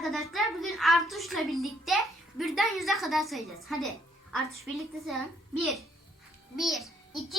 arkadaşlar bugün Artuş'la birlikte birden yüze kadar sayacağız. Hadi Artuş birlikte sayalım. 1 1 2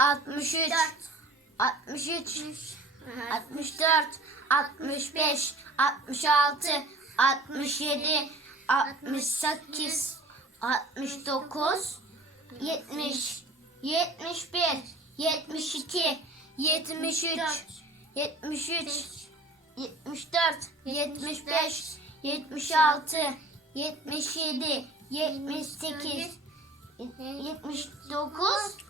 63 63 64 65 66 67 68 69 70 71 72 73 73 74 75 76 77 78 79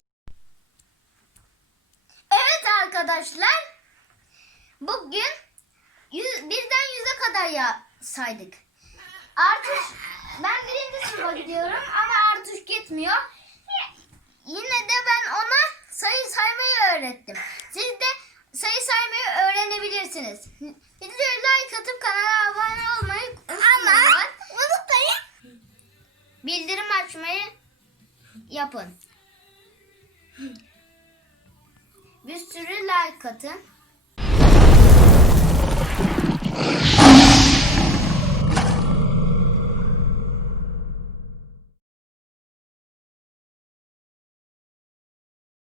arkadaşlar. Bugün yüz, birden yüze kadar ya saydık. Artuş ben birinci sınıfa gidiyorum ama Artuş gitmiyor. Yine de ben ona sayı saymayı öğrettim. Siz de sayı saymayı öğrenebilirsiniz. Videoya like atıp kanala abone olmayı unutmayın. unutmayın. Bildirim açmayı yapın. Bir sürü like atın.